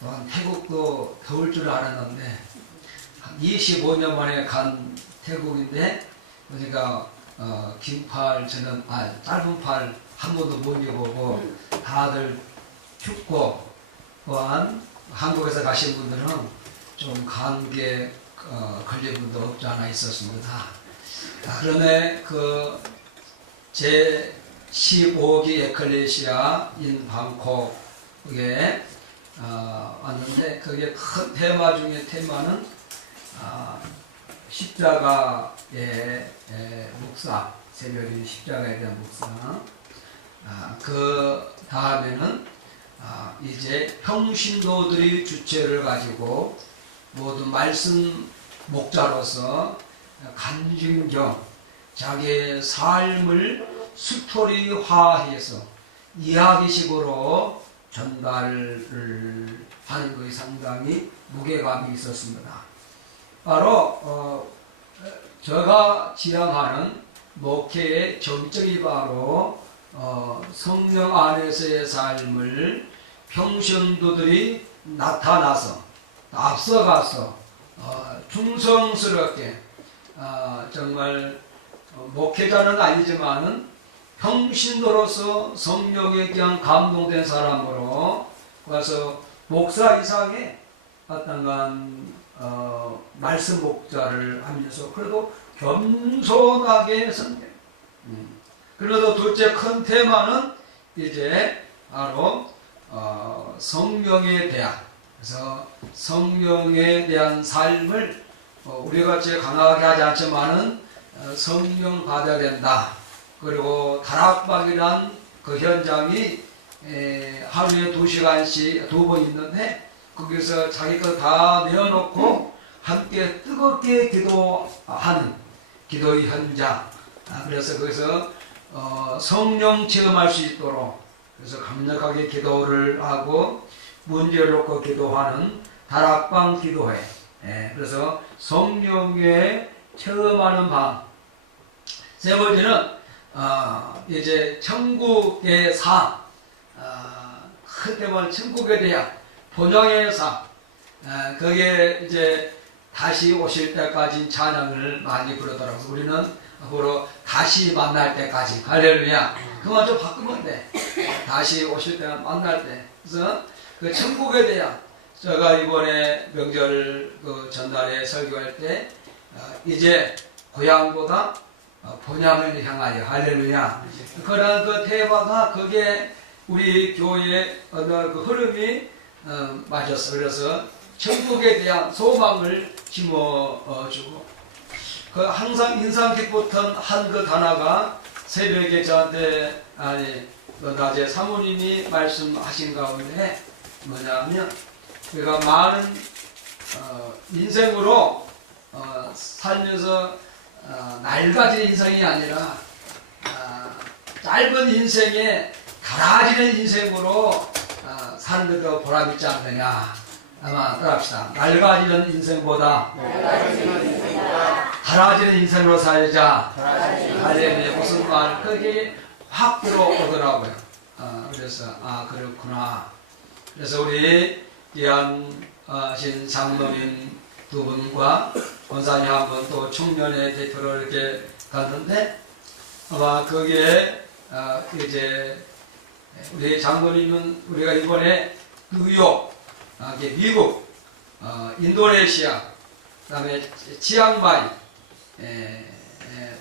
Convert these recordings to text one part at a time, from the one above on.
또한 태국도 더울 줄 알았는데 25년 만에 간 태국인데 그러니까 긴 팔 저는 짧은 팔 한 번도 못 입어보고 다들 춥고 또한 한국에서 가신 분들은 좀 감기에 걸린 분도 없지 않아 있었습니다. 그런데 제 15기 에클레시아 인 방콕에 왔는데 거기에 큰 테마 중에 테마는 십자가의 묵상, 새벽에 십자가에 대한 묵상. 그 다음에는 이제 평신도들이 주체를 가지고 모든 말씀 목자로서 간증경, 자기의 삶을 스토리화해서 이야기식으로 전달을 하는 것이 상당히 무게감이 있었습니다. 바로 제가 지향하는 목회의 정점이 바로 성령 안에서의 삶을 평신도들이 나타나서 앞서가서 충성스럽게 정말 목회자는 아니지만은 평신도로서 성령에 그냥 감동된 사람으로 가서 목사 이상의 어떤 말씀 목자를 하면서 그래도 겸손하게 섬겨. 그래도 둘째 큰 테마는 이제 바로 성령에 대한, 그래서 성령에 대한 삶을 우리가 같이 강하게 하지 않지만은 성령 받아야 된다. 그리고 다락방이란 그 현장이 하루에 2시간씩 2번 있는데 거기서 자기 거 다 내어놓고 함께 뜨겁게 기도하는 기도의 현장. 그래서 거기서 성령 체험할 수 있도록 그래서 강력하게 기도를 하고 문제를 놓고 기도하는 다락방 기도회. 그래서 성령에 체험하는 방. 세 번째는 이제 천국의 삶. 큰 때문에 천국에 대한 본향의 삶. 그게 이제 다시 오실 때까지 찬양을 많이 부르더라고요. 우리는 앞으로 다시 만날 때까지. 할렐루야. 그만 좀 바꾸면 돼. 다시 오실 때 만날 때. 그래서 그 천국에 대한 제가 이번에 명절 그 전날에 설교할 때 이제 고향보다 본향을 향하여. 할렐루야. 그런 그 테마가 그게 우리 교회의 그 흐름이 맞았어. 그래서 천국에 대한 소망을 심어주고 그 항상 인상 깊었던 한 그 단어가 새벽에 저한테 낮에 사모님이 말씀하신 가운데 뭐냐면 우리가 많은 인생으로 살면서 낡아지는 인생이 아니라 짧은 인생에 달아지는 인생으로 사는 것도 보람있지 않느냐. 아마 따라합시다. 낡아지는 인생보다 달아지는 인생으로 살자. 할렐루야. 무슨 말? 그게 확 들어오더라고요. 그래서 그렇구나. 그래서 우리 귀한신 장로님 두 분과 권사님 한 분 또 청년의 대표로 이렇게 갔는데 아마 거기에 이제 우리 장로님은 우리가 이번에 뉴욕, 미국, 인도네시아, 그 다음에 치앙마이,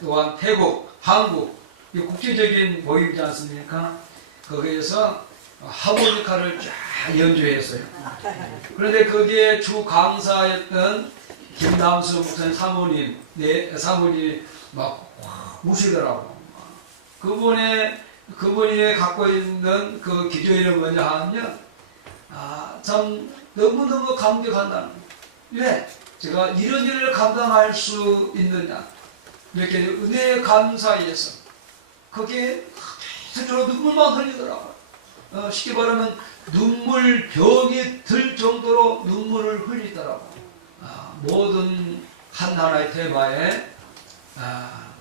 또한 태국, 한국, 국제적인 모임이지 않습니까? 거기에서 하모니카를 쫙 연주했어요. 그런데 거기에 주 강사였던 김남수 목사님 사모님, 사모님이 막 우시더라고. 그분이 갖고 있는 그 기조에는 뭐냐 하면, 참, 너무너무 감격한다는 거예요. 왜? 제가 이런 일을 감당할 수 있느냐. 이렇게 은혜의 감사에서. 그게 스스로 눈물만 흘리더라고요. 쉽게 말하면 눈물병이 들 정도로 눈물을 흘리더라고요. 모든 하나의 테마에.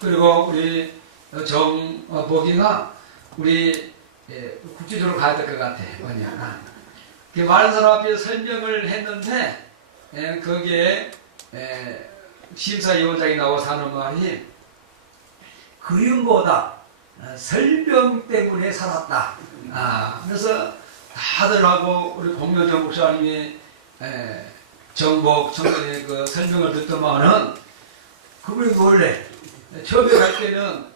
그리고 우리 정복이가 우리 국제적으로 가야 될 것 같아. 뭐냐. 많은 사람 앞에 설명을 했는데 거기에 심사위원장이 나와서 하는 말이 그림보다 설명 때문에 살았다. 그래서 다들 하고 우리 공효정 목사님이 정복 청년의 그 설명을 듣더만은 그분이 놀래. 처음에 갈 때는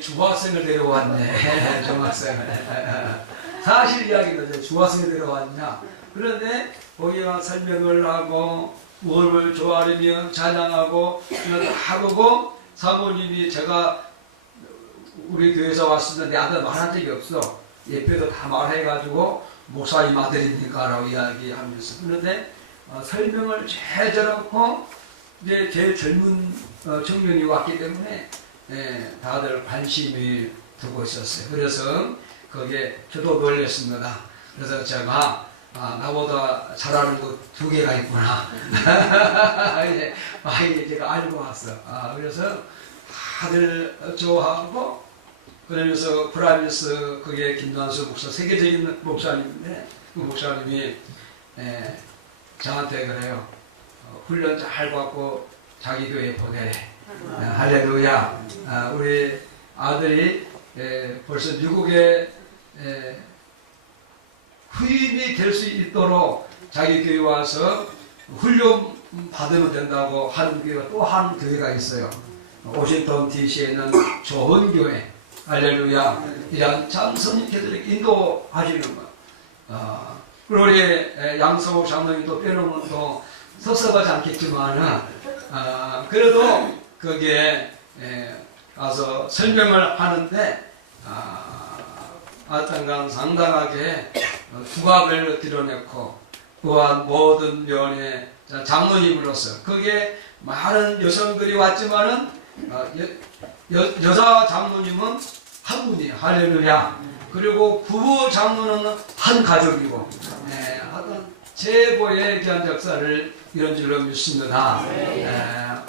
중학생을 데려왔네. 중학생을. 사실 이야기는 중학생을 데려왔냐. 그런데 거기가 설명을 하고 무엇을 좋아하려면 찬양하고 하고 사모님이 제가 우리 교회에서 왔었는데 아들 말한 적이 없어. 예배도 다 말해가지고 목사님 아들입니까? 라고 이야기하면서. 그런데 설명을 제대로 이제 제일 젊은 청년이 왔기 때문에 다들 관심이 두고 있었어요. 그래서 거기에 저도 놀랐습니다. 그래서 제가 나보다 잘하는 거 2개가 있구나. 이제 제가 알고 왔어. 그래서 다들 좋아하고 그러면서 프라미스 그게 김단수 목사 세계적인 목사님인데 그 목사님이 저한테 그래요. 훈련 잘 받고 자기 교회 보내래. 할렐루야. 우리 아들이 벌써 미국에 후임이 될 수 있도록 자기 교회 와서 훈련 받으면 된다고 하는 교회가 또 한 교회가 있어요. 워싱턴 DC에 있는 좋은 교회. 할렐루야. 이런 참 선생님들에게 인도하시는 것. 그리고 우리 양성호 장로님도 빼놓으면 또 섭섭하지 않겠지만, 그래도 거기에 가서 설명을 하는데, 하여튼간 상당하게 두각을 드러냈고, 또한 모든 면에 장로님으로서, 거기에 많은 여성들이 왔지만은, 여자 장로님은 한 분이에요. 할렐루야. 그리고 부부 장로는 한 가족이고, 하여튼 최고의 귀한 역사를 이런 줄로 믿습니다.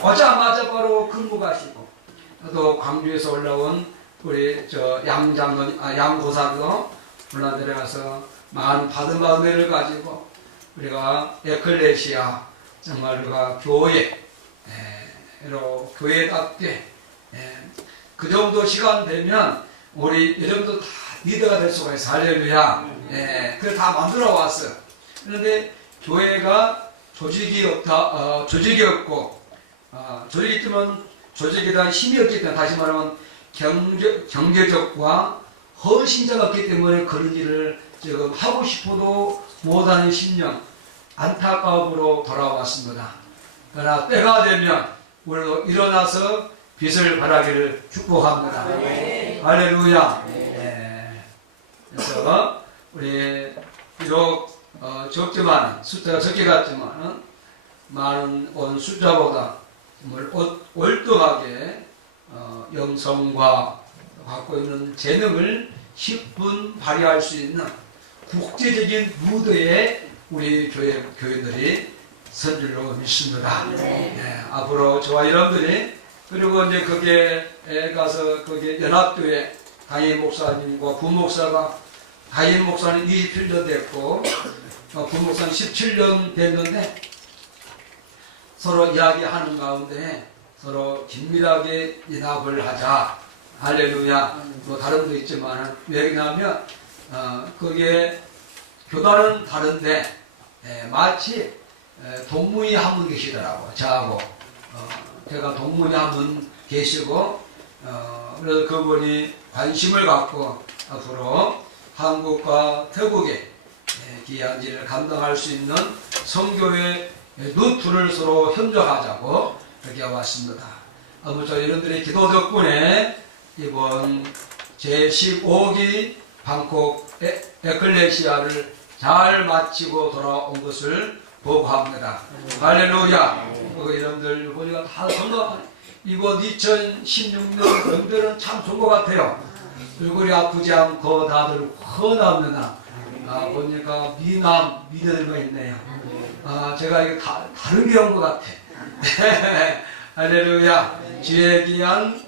오자마자 바로 근무 가시고, 또 광주에서 올라온 우리 양 장로님, 양 고사도 올라내려가서 많은 받은 은혜를 가지고 우리가 에클레시아 정말 우리가 교회답게 그 정도 시간 되면 우리 이 정도 다 리더가 될 수가 있어. 할렐루야. 그걸 다 만들어 왔어. 그런데 교회가 조직이 없다, 조직이 없고, 조직이 있지만 조직에 대한 힘이 없기 때문에, 다시 말하면 경제적과 헌신자가 없기 때문에 그런 일을 지금 하고 싶어도 못하는 심령, 안타까움으로 돌아왔습니다. 그러나 때가 되면 우리도 일어나서 빛을 발하기를 축복합니다. 할렐루야. 그래서 우리 비록 적지만 숫자가 적게 같지만 많은 온 숫자보다 정말 월등하게 영성과 갖고 있는 재능을 10분 발휘할 수 있는 국제적인 무대에 우리 교인들이 선 줄로 믿습니다. 앞으로 저와 여러분들이 그리고 이제 거기에 가서 거기에 연합교회 다임 목사님과 부목사가 다임 목사님 27년 됐고 부목사님 17년 됐는데 서로 이야기하는 가운데 서로 긴밀하게 연합을 하자. 할렐루야. 뭐 다른 것도 있지만 왜냐하면 거기에 교단은 다른데 마치 동문이 한 분 계시더라고. 저하고 제가 동문이 한 분 계시고 그래서 그분이 관심을 갖고 앞으로 한국과 태국의 귀한 일을 감당할 수 있는 선교의 루트를 서로 협력하자고 그렇게 왔습니다. 아무쪼록 여러분들의 기도 덕분에 이번 제15기 방콕 에클레시아를 잘 마치고 돌아온 것을 보고합니다. 할렐루야. 여러분들 보니까 다 건강. 이번 2016년 명절은 참 좋은 것 같아요. 얼굴이 아프지 않고 다들 헌합니다. 보니까 미녀들만 있네요. 제가 이게 다른 게 온 것 같아. 할렐루야. 주의 귀한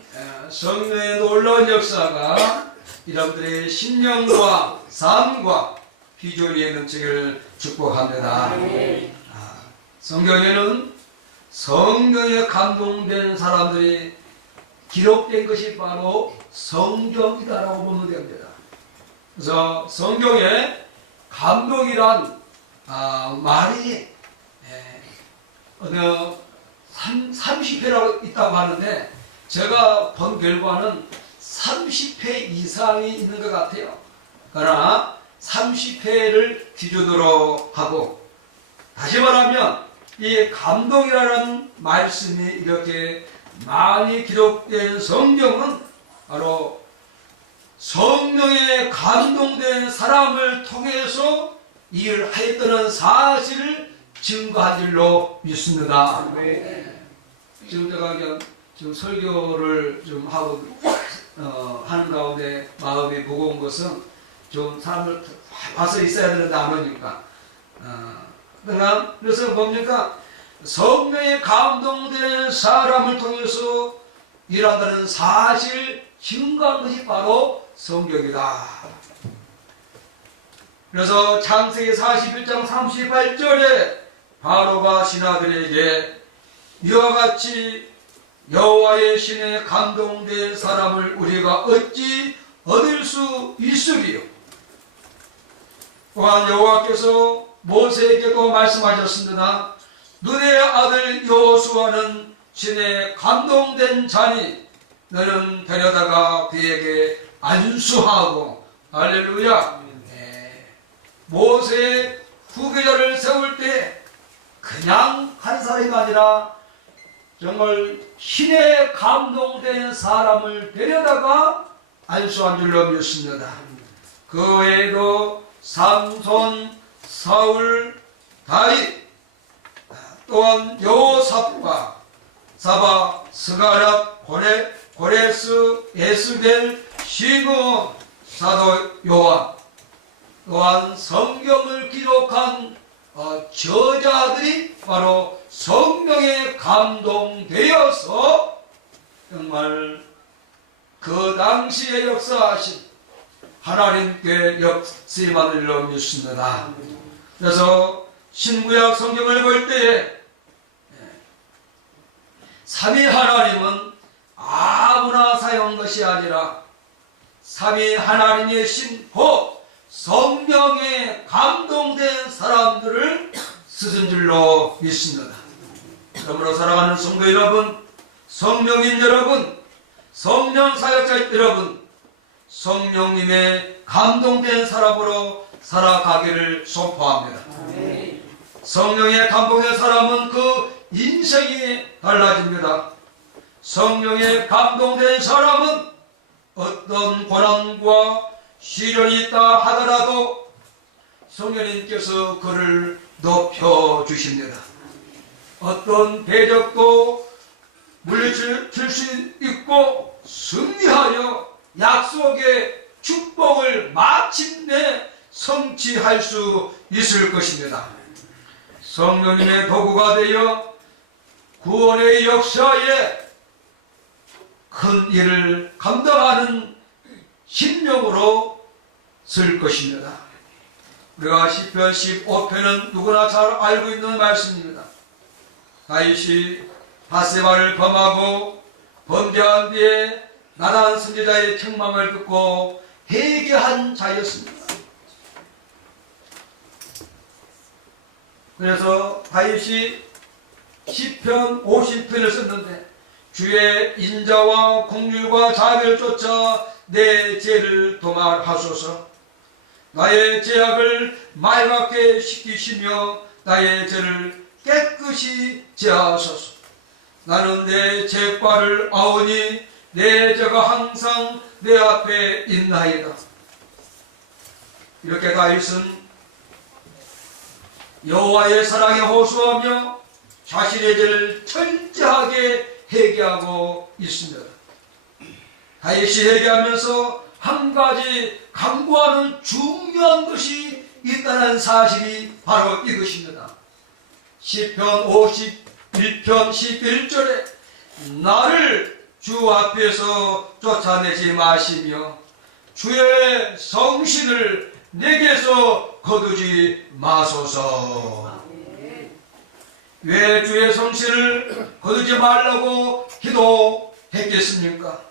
성령의 놀라운 역사가 여러분들의 신령과 삶과 비전이 넘치기를 축복합니다. 성경에는 성경에 감동된 사람들이 기록된 것이 바로 성경이다라고 보면 됩니다. 그래서 성경에 감동이란 말이 어느 30회라고 있다고 하는데 제가 본 결과는 30회 이상이 있는 것 같아요. 그러나 30회를 기준으로 하고, 다시 말하면 이 감동이라는 말씀이 이렇게 많이 기록된 성경은 바로 성령에 감동된 사람을 통해서 일을 하였다는 사실을 증거한 줄로 믿습니다. 지금 제가 지금 설교를 좀 하고 하는 가운데 마음이 무거운 것은 좀 사람들 와서 있어야 되는데 안 오니까. 그래서 뭡니까? 성령에 감동된 사람을 통해서 일한다는 사실 증거한 것이 바로 성경이다. 그래서 창세기 41장 38절에 바로가 신하들에게 이와 같이 여호와의 신에 감동된 사람을 우리가 어찌 얻을 수 있으리요? 또한 여호와께서 모세에게도 말씀하셨습니다. 너의 아들 여호수아는 신에 감동된 자니 너는 데려다가 그에게 안수하고. 할렐루야. 모세의 후계자를 세울 때 그냥 한 사람이 아니라 정말 신에 감동된 사람을 데려다가 안수한 줄로 믿습니다. 그 외에도 삼손, 사울, 다윗, 또한 여호사밧, 사바, 스가랴, 고레스, 에스겔, 시므온, 사도 요한, 또한 성경을 기록한 저자들이 바로 성령에 감동되어서 정말 그 당시에 역사하신 하나님께 역사만 일러 믿습니다. 그래서 신구약 성경을 볼 때에 삼위 하나님은 아무나 사용한 것이 아니라 삼위 하나님의 신호 성령에 감동된 사람들을 쓰신 줄로 믿습니다. 그러므로 사랑하는 성도 여러분, 성령인 여러분, 성령 사역자 여러분, 성령님의 감동된 사람으로 살아가기를 선포합니다. 성령에 감동된 사람은 그 인생이 달라집니다. 성령에 감동된 사람은 어떤 고난과 시련이 있다 하더라도 성령님께서 그를 높여주십니다. 어떤 대적도 물리칠 수 있고 승리하여 약속의 축복을 마침내 성취할 수 있을 것입니다. 성령님의 도구가 되어 구원의 역사에 큰 일을 감당하는 심령으로 쓸 것입니다. 우리가 시편 15편은 누구나 잘 알고 있는 말씀입니다. 다윗이 바세바를 범하고 범죄한 뒤에 나단 선지자의 책망을 듣고 회개한 자였습니다. 그래서 다윗이 시편 50편을 썼는데 주의 인자와 긍휼과 자비를 쫓아 내 죄를 도말하소서. 나의 죄악을 맑게 씻기시며 나의 죄를 깨끗이 제하소서. 나는 내 죄과를 아오니 내 죄가 항상 내 앞에 있나이다. 이렇게 다윗은 여호와의 사랑에 호소하며 자신의 죄를 철저하게 회개하고 있습니다. 다윗이 회개하면서 한 가지 강구하는 중요한 것이 있다는 사실이 바로 이것입니다. 시편 51편 11절에 나를 주 앞에서 쫓아내지 마시며 주의 성신을 내게서 거두지 마소서. 왜 주의 성신을 거두지 말라고 기도했겠습니까?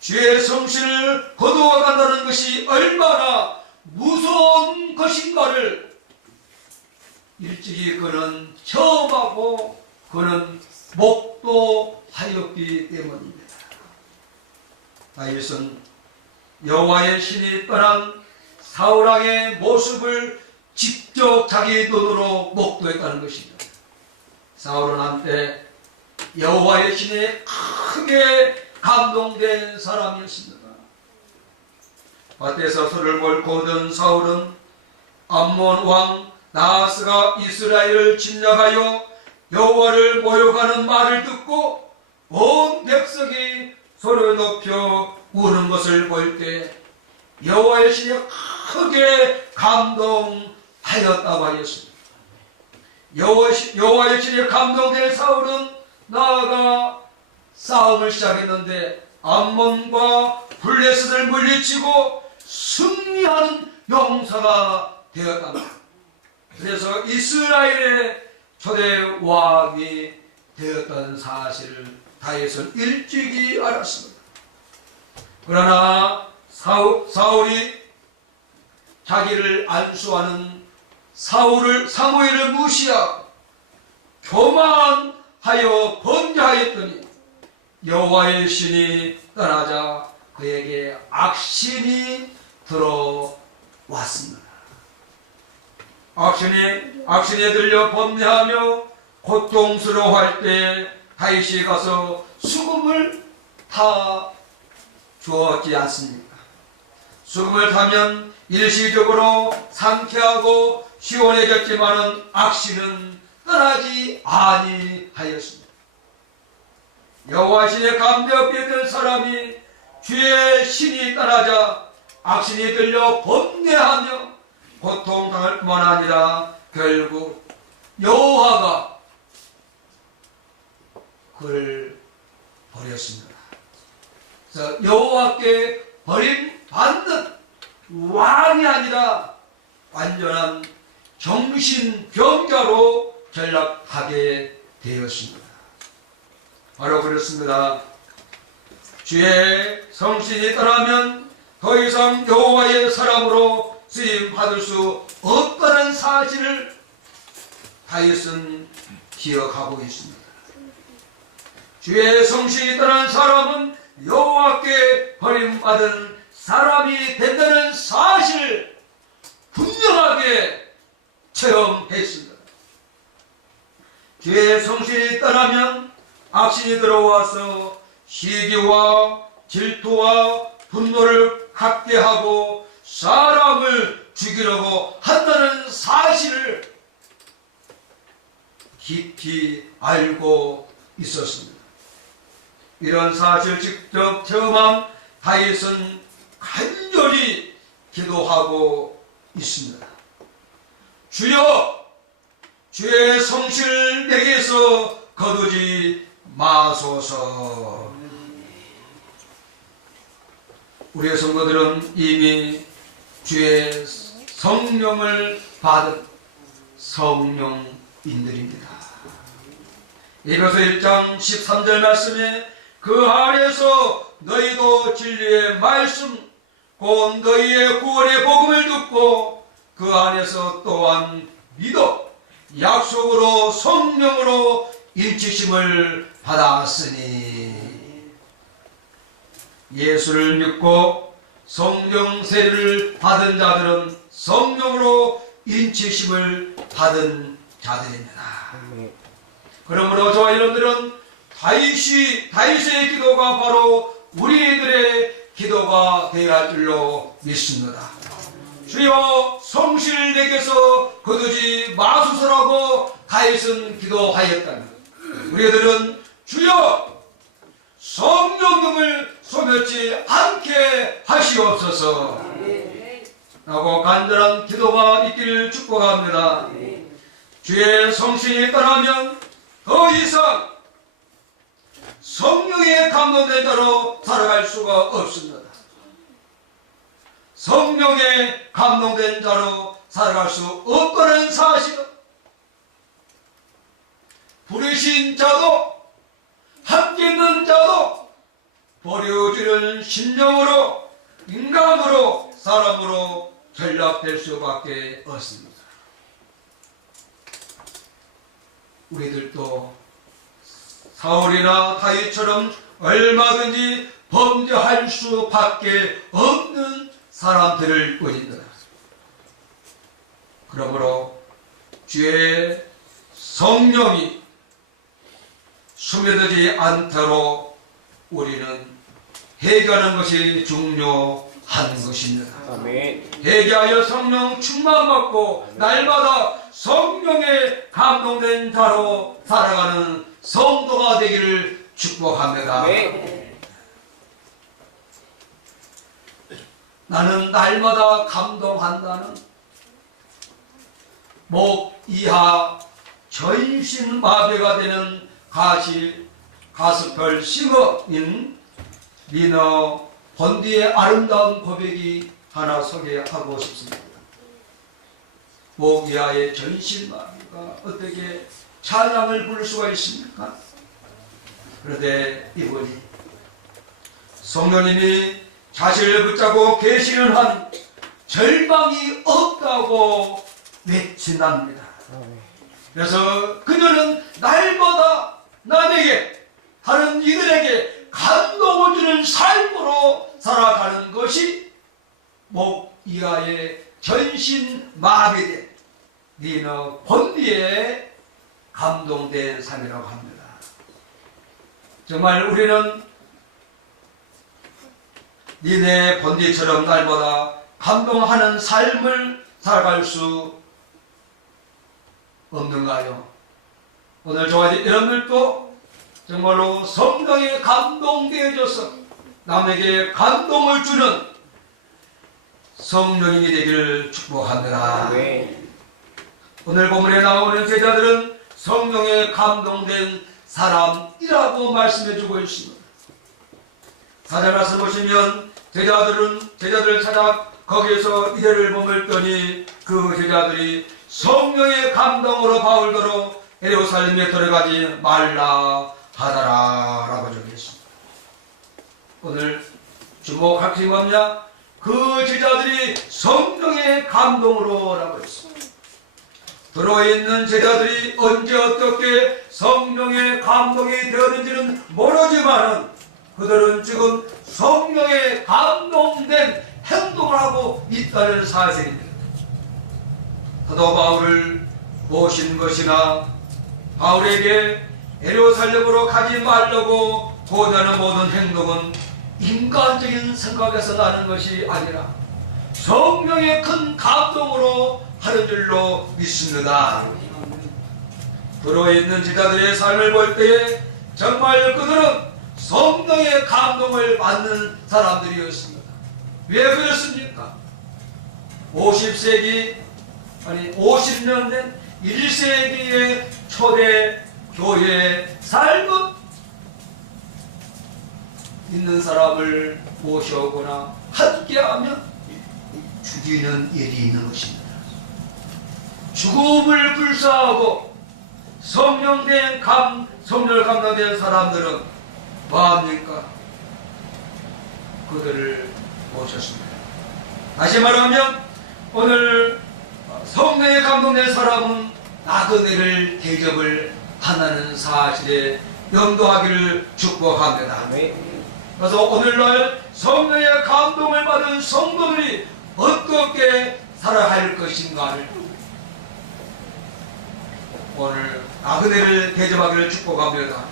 주의 성신을 거두어 간다는 것이 얼마나 무서운 것인가를 일찍이 그는 체험하고 그는 목도하였기 때문입니다. 다윗은 여호와의 신이 떠난 사울왕의 모습을 직접 자기 눈으로 목도했다는 것입니다. 사울은 한때 여호와의 신에 크게 감동된 사람이었습니다. 밭에서 소를 몰고 든 사울은 암몬 왕 나하스가 이스라엘을 침략하여 여호와를 모욕하는 말을 듣고 온 백성이 소리를 높여 우는 것을 볼 때 여호와의 신이 크게 감동하였다고 하였습니다. 여호와의 신에 감동된 사울은 나아가 싸움을 시작했는데 암몬과 블레셋을 물리치고 승리하는 용사가 되었답니다. 그래서 이스라엘의 초대 왕이 되었다는 사실을 다윗은 일찍이 알았습니다. 그러나 사울이 자기를 안수하는 사무엘을 무시하고 교만하여 범죄하였더니 여호와의 신이 떠나자 그에게 악신이 들어왔습니다. 악신이 들려 범죄하며 고통스러워할 때 다윗이 가서 수금을 타 주었지 않습니까? 수금을 타면 일시적으로 상쾌하고 시원해졌지만은 악신은 떠나지 아니하였습니다. 여호와 신에 감격하게 된 사람이 주의 신이 떠나자 악신이 들려 범죄하며 고통당할 뿐만 아니라 결국 여호와가 그를 버렸습니다. 그래서 여호와께 버림받는 왕이 아니라 완전한 정신병자로 전락하게 되었습니다. 바로 그렇습니다. 주의 성신이 떠나면 더 이상 여호와의 사람으로 쓰임 받을 수 없다는 사실을 다윗은 기억하고 있습니다. 주의 성신이 떠난 사람은 여호와께 버림받은 사람이 된다는 사실을 분명하게 체험했습니다. 주의 성신이 떠나면 악신이 들어와서 시기와 질투와 분노를 갖게 하고 사람을 죽이려고 한다는 사실을 깊이 알고 있었습니다. 이런 사실을 직접 체험한 다윗은 간절히 기도하고 있습니다. 주여, 주의 성신을 내게서 거두지 마소서. 우리의 성도들은 이미 주의 성령을 받은 성령인들입니다. 에베소 1장 13절 말씀에 그 안에서 너희도 진리의 말씀 곧 너희의 구원의 복음을 듣고 그 안에서 또한 믿어 약속으로 성령으로 인치심을 받았으니 예수를 믿고 성령 세례를 받은 자들은 성령으로 인치심을 받은 자들입니다. 그러므로 저와 여러분들은 다윗의 기도가 바로 우리들의 기도가 되어야 할 줄로 믿습니다. 주여 성신을 내게서 거두지 마소서라고 다윗은 기도하였다면 우리들은 주여 성령님을 소멸치 않게 하시옵소서 라고 간절한 기도가 있기를 축복합니다. 주의 성신이 떠나면 더 이상 성령에 감동된 자로 살아갈 수가 없습니다. 성령에 감동된 자로 살아갈 수 없다는 사실은 부르신 자도 함께 있는 자도 버려지는 심령으로 인간으로 사람으로 전락될 수밖에 없습니다. 우리들도 사울이나 다윗처럼 얼마든지 범죄할 수밖에 없는 사람들을 뿐입니다. 그러므로 주의 성령이 스며들지 않도록 우리는 회개하는 것이 중요한 것입니다. 아멘. 회개하여 성령 충만받고 날마다 성령에 감동된 자로 살아가는 성도가 되기를 축복합니다. 아멘. 나는 날마다 감동한다는 목 이하 전신 마비가 되는 가스펠 싱어인 리너 본디의 아름다운 고백이 하나 소개하고 싶습니다. 목 이하의 전신 마비가 어떻게 찬양을 부를 수가 있습니까? 그런데 이분이 성령님이 자신을 붙잡고 계시는 한 절망이 없다고 외친답니다. 그래서 그녀는 날마다 남에게 다른 이들에게 감동을 주는 삶으로 살아가는 것이 목 이하의 전신 마비된 리너 본디에 감동된 삶이라고 합니다. 정말 우리는 니네 본디처럼 날마다 감동하는 삶을 살아갈 수 없는가요? 오늘 저와 여러분들도 정말로 성령에 감동되어져서 남에게 감동을 주는 성령님이 되기를 축복합니다. 네. 오늘 본문에 나오는 제자들은 성령에 감동된 사람이라고 말씀해주고 있습니다. 4절 말씀 보시면 제자들을 찾아 거기에서 이래를 머물더니 그 제자들이 성령의 감동으로 바울더러 예루살렘에 들어가지 말라 하더라 라고 적혀있습니다. 오늘 주목할 것이 뭐냐? 그 제자들이 성령의 감동으로 라고 했습니다. 들어있는 제자들이 언제 어떻게 성령의 감동이 되었는지는 모르지만 그들은 지금 성령에 감동된 행동을 하고 있다는 사실입니다. 사도 바울을 모신 것이나 바울에게 예루살렘으로 가지 말라고 고대하는 모든 행동은 인간적인 생각에서 나는 것이 아니라 성령의 큰 감동으로 하는 줄로 믿습니다. 들어있는 제자들의 삶을 볼 때에 정말 그들은 성령의 감동을 받는 사람들이었습니다. 왜 그렇습니까? 50년 된 1세기의 초대 교회의 삶은 있는 사람을 모셔오거나 함께하면 죽이는 일이 있는 것입니다. 죽음을 불사하고 성령을 감동된 사람들은 뭐합니까? 그들을 모셨습니다. 다시 말하면 오늘 성령에 감동된 사람은 나그네를 대접을 한다는 사실에 염두하기를 축복합니다. 그래서 오늘날 성령의 감동을 받은 성도들이 어떻게 살아갈 것인가를 오늘 나그네를 대접하기를 축복합니다.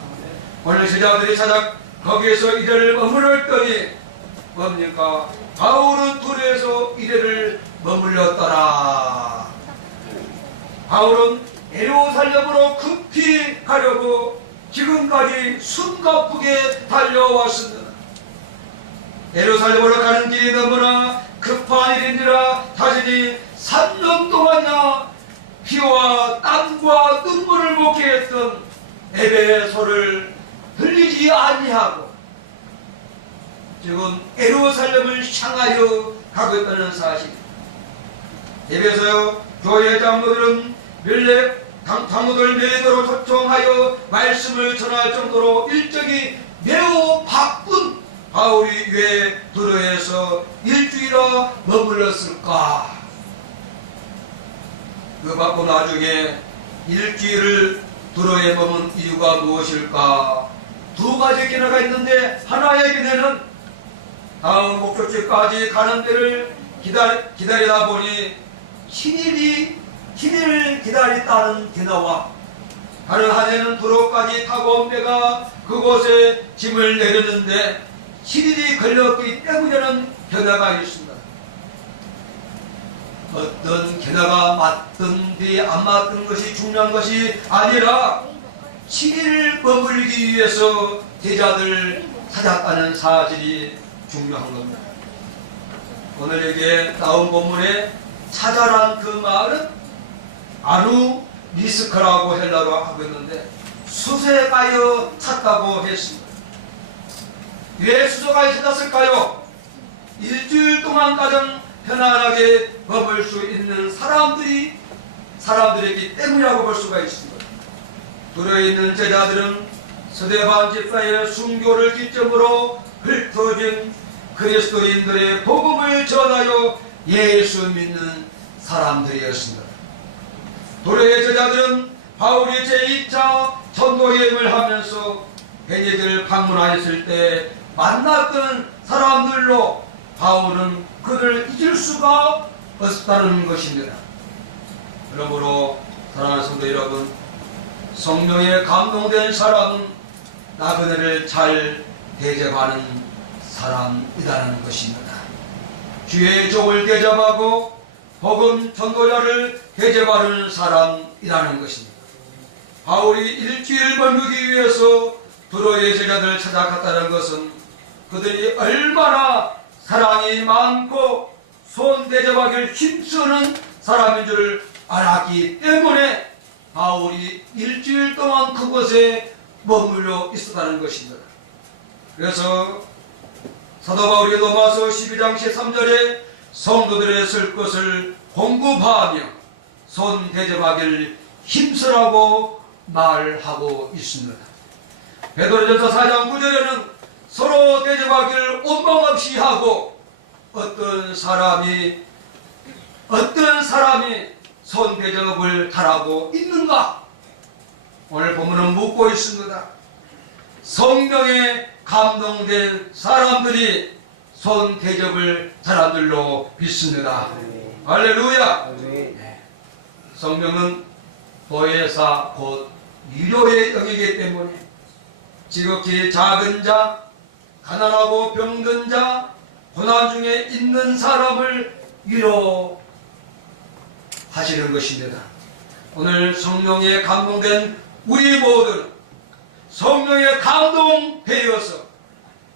오늘 제자들이 찾아 거기에서 이래를 머물렀더니 뭡니까? 바울은 둘에서 이래를 머물렀더라. 바울은 예루살렘으로 급히 가려고 지금까지 숨가쁘게 달려왔습니다. 예루살렘으로 가는 길이 너무나 급한 일인지라 자신이 3년 동안이나 피와 땀과 눈물을 먹게 했던 에베소를 들리지 아니하고 지금 예루살렘을 향하여 가고 있다는 사실. 에베소 교회 장로들은 장로들 매도로 초청하여 말씀을 전할 정도로 일정이 매우 바쁜 바울이 왜 두로에서 일주일이나 머물렀을까? 그 바쁜 와중에 일주일을 두로에 머문 이유가 무엇일까? 두 가지 견해가 있는데, 하나의 견해는 다음 목적지까지 가는 데를 기다리다 보니 7일을 기다렸다는 견해와, 다른 한해는 두로까지 타고 온 배가 그곳에 짐을 내렸는데 7일이 걸렸기 때문이라는 견해가 있습니다. 어떤 견해가 맞든지 안 맞든 것이 중요한 것이 아니라 7일 머물기 위해서 제자들 찾았다는 사실이 중요한 겁니다. 오늘 여기에 나온 본문에 찾아란 그 말은 아누 리스크라고 헬라로 하고 있는데, 수소에 가여 찾다고 했습니다. 왜 수소가에 찾았을까요? 일주일 동안 가장 편안하게 머물 수 있는 사람들이기 때문이라고 볼 수가 있습니다. 들어있는 제자들은 스데반 집사의 순교를 기점으로 흩어진 그리스도인들의 복음을 전하여 예수 믿는 사람들이었습니다. 도래의 제자들은 바울이 제2차 전도여행을 하면서 베네디를 방문하였을 때 만났던 사람들로 바울은 그를 잊을 수가 없다는 것입니다. 그러므로 사랑하는 성도 여러분, 성령에 감동된 사람은 나그네를 잘 대접하는 사람이라는 것입니다. 주의 종을 대접하고 복음 전도자를 대접하는 사람이라는 것입니다. 바울이 일주일 머물기 위해서 두로의 제자들을 찾아갔다는 것은 그들이 얼마나 사랑이 많고 손 대접하기를 힘쓰는 사람인 줄 알았기 때문에 바울이 일주일 동안 그곳에 머물러 있었다는 것입니다. 그래서 사도 바울이 로마서 12장 13절에 성도들의 쓸 것을 공급하며 손 대접하기를 힘쓰라고 말하고 있습니다. 베드로전서 4장 9절에는 서로 대접하기를 원망 없이 하고, 어떤 사람이 손 대접을 잘하고 있는가? 오늘 본문은 묻고 있습니다. 성령에 감동된 사람들이 손 대접을 잘한 줄로 믿습니다. 할렐루야. 네. 성령은 보혜사 곧 위로의 영이기 때문에 지극히 작은 자, 가난하고 병든 자, 고난 중에 있는 사람을 위로하시는 것입니다. 오늘 성령에 감동된 우리 모두는 성령에 감동되어서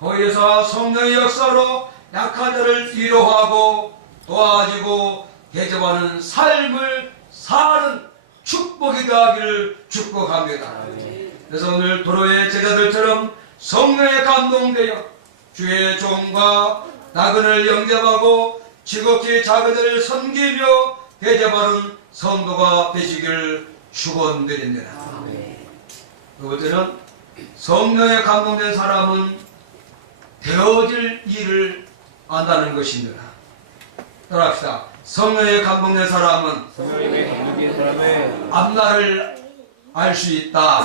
거기서 성령의 역사로 약한 자를 위로하고 도와주고 대접하는 삶을 사는 축복이 되기를 축복합니다. 그래서 오늘 도로의 제자들처럼 성령에 감동되어 주의 종과 나그네를 영접하고 지극히 작은 자를 섬기며 대접하는 성도가 되시길 축원드립니다. 두 번째는 성령에 감동된 사람은 되어질 일을 안다는 것입니다. 따라합시다. 성령에 감동된 사람은 앞날을 알 수 있다.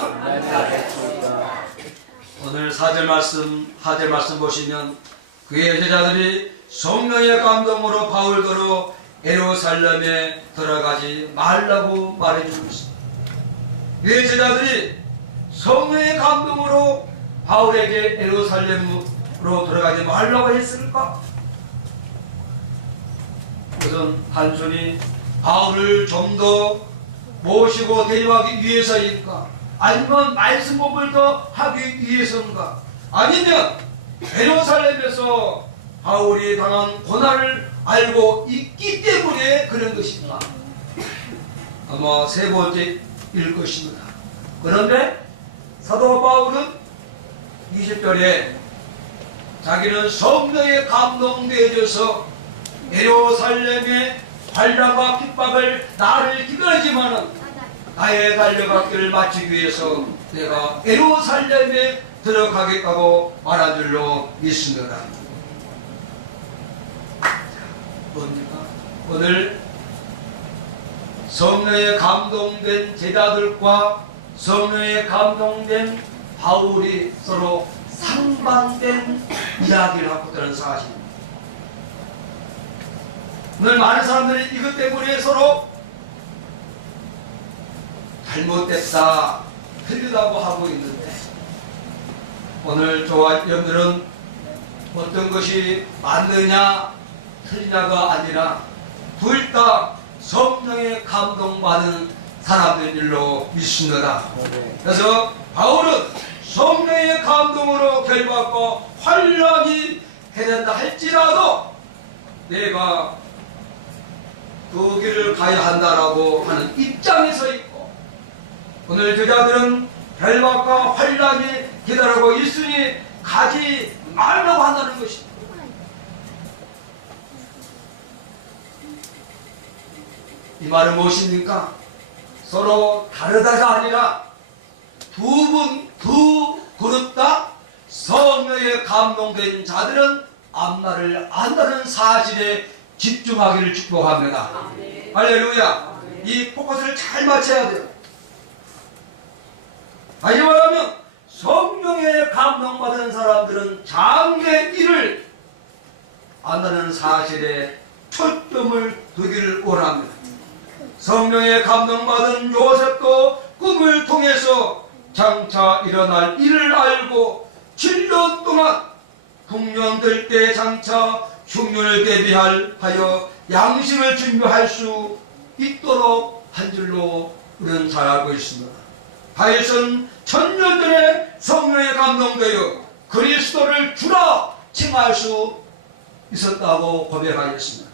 오늘 4절 말씀, 하절 말씀 보시면 그의 제자들이 성령의 감동으로 바울더러 예루살렘에 들어가지 말라고 말해주고 있습니다. 그의 제자들이 성령의 감동으로 바울에게 예루살렘으로 들어가지 말라고 했을까? 그것은 단순히 바울을 좀 더 모시고 대접하기 위해서일까? 아니면 말씀 공부를 더 하기 위해서인가? 아니면 예루살렘에서 바울이 당한 고난을 알고 있기 때문에 그런 것인가? 아마 세 번째일 것입니다. 그런데 사도 바울은 20절에 자기는 성령에 감동되어져서 예루살렘에 환난과 핍박을 나를 기다리지만은 나의 달려갈 길을 마치기 위해서 내가 예루살렘에 들어가겠다고 말한 줄로 믿습니다. 뭡니까? 오늘 성령에 감동된 제자들과 성령에 감동된 바울이 서로 상반된 이야기를 하고 있다는 사실입니다. 오늘 많은 사람들이 이것 때문에 서로 잘못됐다, 틀리다고 하고 있는데, 오늘 저와 여러분들은 어떤 것이 맞느냐 틀리냐가 아니라 둘 다 성령의 감동받은 사람들인 줄로 믿습니다. 그래서 바울은 성령의 감동으로 결박과 환란이 해낸다 할지라도 내가 그 길을 가야 한다라고 하는 입장에서 있고, 오늘 제자들은 결박과 환란이 기다리고 있으니 가지 말라고 한다는 것입니다. 이 말은 무엇입니까? 서로 다르다가 아니라 두 그룹 다 성령에 감동된 자들은 앞날을 안다는 사실에 집중하기를 축복합니다. 할렐루야. 이 포커스를 잘 맞춰야 돼요. 다시 말하면 성령에 감동받은 사람들은 장래 일을 안다는 사실에 초점을 두기를 원합니다. 성령에 감동받은 요셉도 꿈을 통해서 장차 일어날 일을 알고 7년 동안 풍년될 때 장차 흉년을 대비하여 양식을 준비할 수 있도록 한 줄로 우리는 잘 알고 있습니다. 다윗은 1000년 전에 성령에 감동되어 그리스도를 주라 칭할 수 있었다고 고백하였습니다.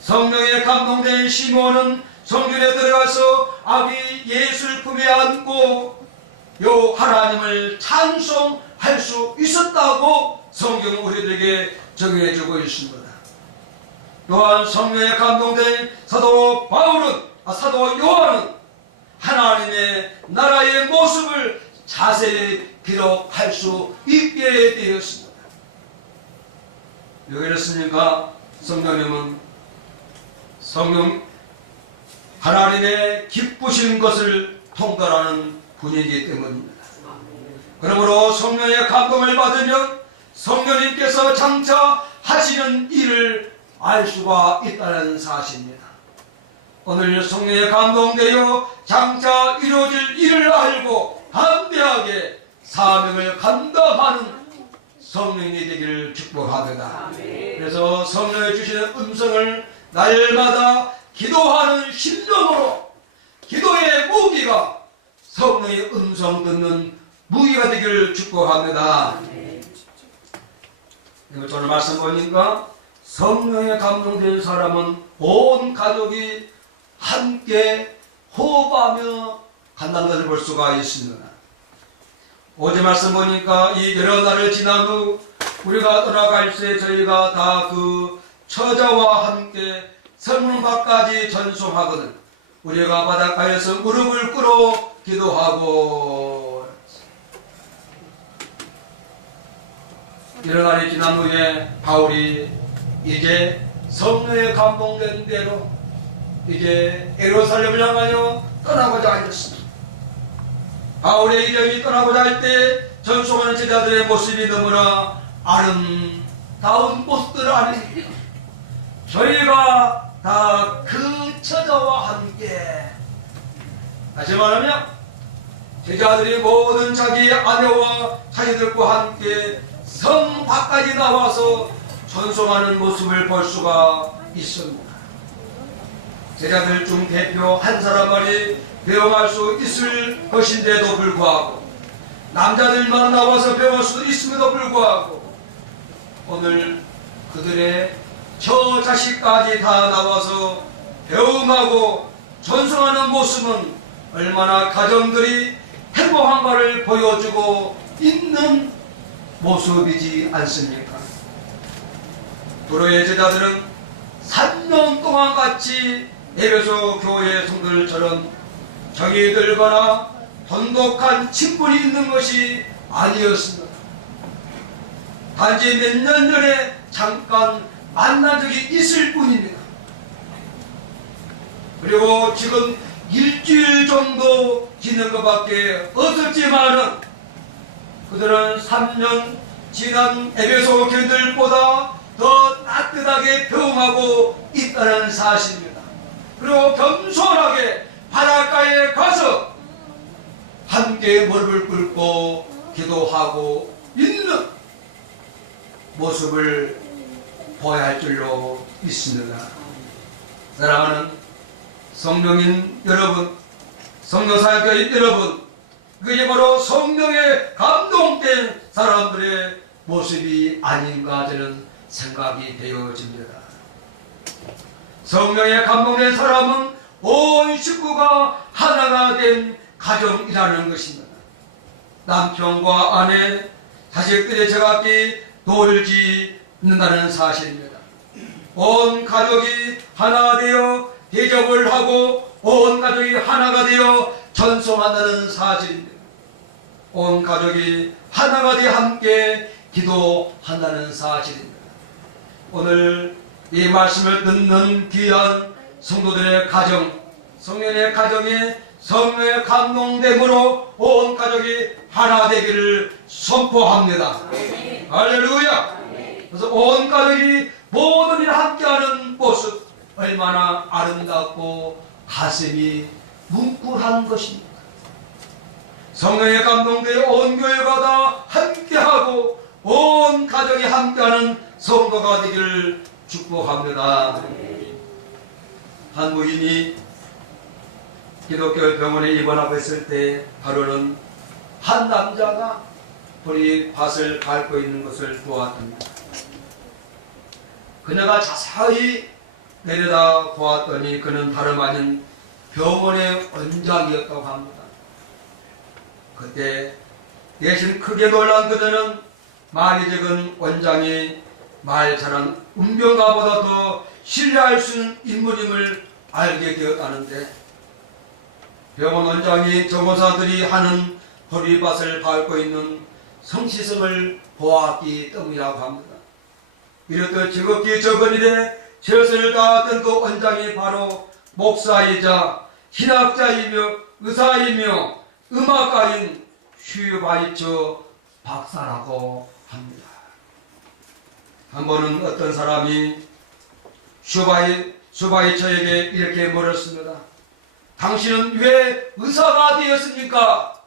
성령에 감동된 시몬은 성전에 들어가서 아기 예수를 품에 안고 요 하나님을 찬송할 수 있었다고 성경은 우리들에게 정해주고 있습니다. 또한 성령에 감동된 사도 요한은 하나님의 나라의 모습을 자세히 기록할 수 있게 되었습니다. 왜 그렇습니까? 성령님은 하나님의 기쁘신 것을 통달하는 분이기 때문입니다. 그러므로 성령의 감동을 받으면 성령님께서 장차 하시는 일을 알 수가 있다는 사실입니다. 오늘 성령에 감동되어 장차 이루어질 일을 알고 담대하게 사명을 감당하는 성령이 되기를 축복합니다. 그래서 성령이 주시는 음성을 날마다 기도하는 심령으로, 기도의 무기가 성령의 음성 듣는 무기가 되기를 축복합니다. 오늘 말씀 보니까 성령에 감동된 사람은 온 가족이 함께 호흡하며 간다는 것을 볼 수가 있습니다. 어제 말씀 보니까 이 여러 날을 지난 후 우리가 떠나갈 때 저희가 다 그 처자와 함께 성문밖까지 전송하거든 우리가 바닷가에서 무릎을 꿇어 기도하고, 여러 날이 지난 후에 바울이 이제 성령에 감동된 대로 이제 예루살렘을 향하여 떠나고자 하였습니다. 바울의 이름이 떠나고자 할 때 전송하는 제자들의 모습이 너무나 아름다운 모습들 아닙니까? 저희가 다 그 처자와 함께, 다시 말하면 제자들이 모든 자기 아내와 자녀들과 함께 성 밖까지 나와서 전송하는 모습을 볼 수가 있습니다. 제자들 중 대표 한 사람만이 배웅할 수 있을 것인데도 불구하고, 남자들만 나와서 배울 수 있음에도 불구하고 오늘 그들의 저 자식까지 다 나와서 배웅하고 전송하는 모습은 얼마나 가정들이 행복한가를 보여주고 있는 모습이지 않습니까? 도로의 제자들은 3년 동안 같이 에베소 교회 성도들처럼 정이 들거나 돈독한 친분이 있는 것이 아니었습니다. 단지 몇 년 전에 잠깐 만난 적이 있을 뿐입니다. 그리고 지금 일주일 정도 지난 것밖에 없었지만은 그들은 3년 지난 에베소 교인들보다 더 따뜻하게 배움하고 있다는 사실입니다. 그리고 겸손하게 바닷가에 가서 함께 무릎을 꿇고 기도하고 있는 모습을 보아야 할 줄로 믿습니다. 사랑하는 성령인 여러분, 성령사역자인 여러분, 그게 바로 성령에 감동된 사람들의 모습이 아닌가 저는 생각이 되어집니다. 성령에 감동된 사람은 온 식구가 하나가 된 가정이라는 것입니다. 남편과 아내, 자식들의 제각기 돌지 않는다는 사실입니다. 온 가족이 하나 되어 대접을 하고 온 가족이 하나가 되어 전송한다는 사실입니다. 온 가족이 하나가 되어 함께 기도한다는 사실입니다. 오늘 이 말씀을 듣는 귀한 성도들의 가정, 성령의 가정에 성령의 감동됨으로 온 가족이 하나 되기를 선포합니다. 할렐루야! 그래서 온 가족이 모든 일을 함께하는 모습 얼마나 아름답고 가슴이 뭉클한 것입니다. 성령의 감동되어 온 교회가 다 함께하고 온 가정이 함께하는 성도가 되기를 축복합니다. 한 부인이 기독교 병원에 입원하고 있을 때 하루는 한 남자가 우리 밭을 밟고 있는 것을 보았답니다. 그녀가 자세히 내려다 보았더니 그는 다름 아닌 병원의 원장이었다고 합니다. 그때 대신 크게 놀란 그녀는 말이 적은 원장이 말 잘한 운병가보다 더 신뢰할 수 있는 인물임을 알게 되었다는데, 병원 원장이 전도사들이 하는 보리밭을 밟고 있는 성시성을 보았기 때문이라고 합니다. 이렇듯 지극히 적은 일에 최선을 다했던 그 원장이 바로 목사이자 신학자이며 의사이며 음악가인 슈바이처 박사라고 합니다. 한 번은 어떤 사람이 슈바이처에게 이렇게 물었습니다. 당신은 왜 의사가 되었습니까?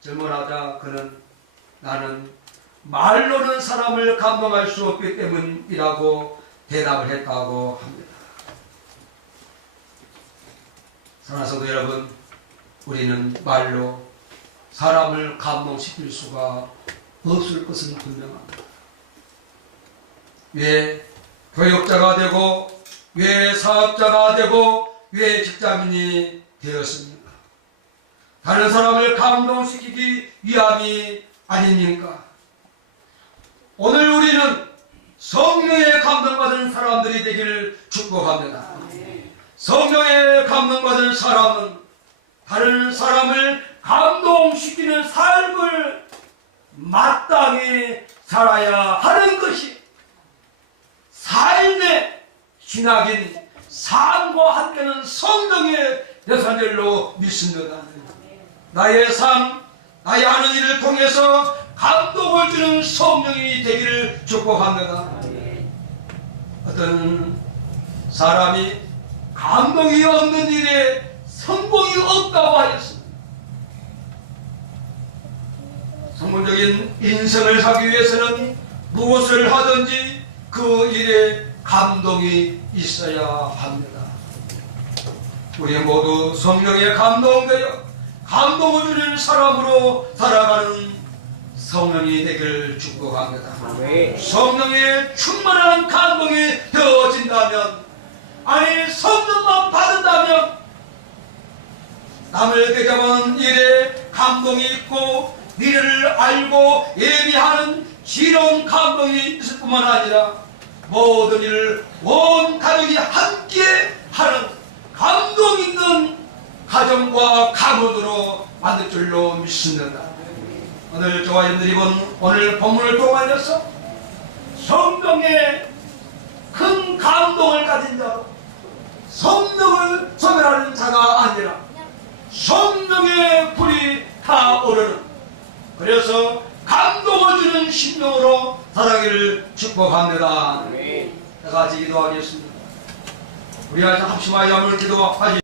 질문하자 그는 나는 말로는 사람을 감동할 수 없기 때문이라고 대답을 했다고 합니다. 사랑하는 성도 여러분, 우리는 말로 사람을 감동시킬 수가 없을 것은 분명합니다. 왜 교육자가 되고 왜 사업자가 되고 왜 직장인이 되었습니까? 다른 사람을 감동시키기 위함이 아닙니까? 오늘 우리는 성령에 감동받은 사람들이 되기를 축복합니다. 성령에 감동받은 사람은 다른 사람을 감동시키는 삶을 마땅히 살아야 하는 것이 삶의 신학인 삶과 함께하는 성령의 대상들로 믿습니다. 나의 삶, 나의 하는 일을 통해서 감동을 주는 성령이 되기를 축복합니다. 어떤 사람이 감동이 없는 일에 성공이 없다고 하였습니다. 성공적인 인생을 살기 위해서는 무엇을 하든지 그 일에 감동이 있어야 합니다. 우리 모두 성령에 감동되어 감동을 주는 사람으로 살아가는 성령이 되기를 축복합니다. 성령에 충만한 감동이 되어진다면, 아니 성령만 받은다면 남을 대접하는 일에 감동이 있고 미래를 알고 예비하는 지혜로운 감동이 있을 뿐만 아니라 모든 일을 온 가족이 함께 하는 감동 있는 가정과 가문으로 만들 줄로 믿습니다. 오늘 저와 여러분들이 본 오늘 본문을 통하여서 성경에 큰 감동을 가진 자, 성령을 소멸하는 자가 아니라 성령의 불이 타오르는, 그래서 감동을 주는 심령으로 살아가기를 축복합니다. 다 같이 기도하겠습니다. 우리 아직 합심하여 한번 기도하시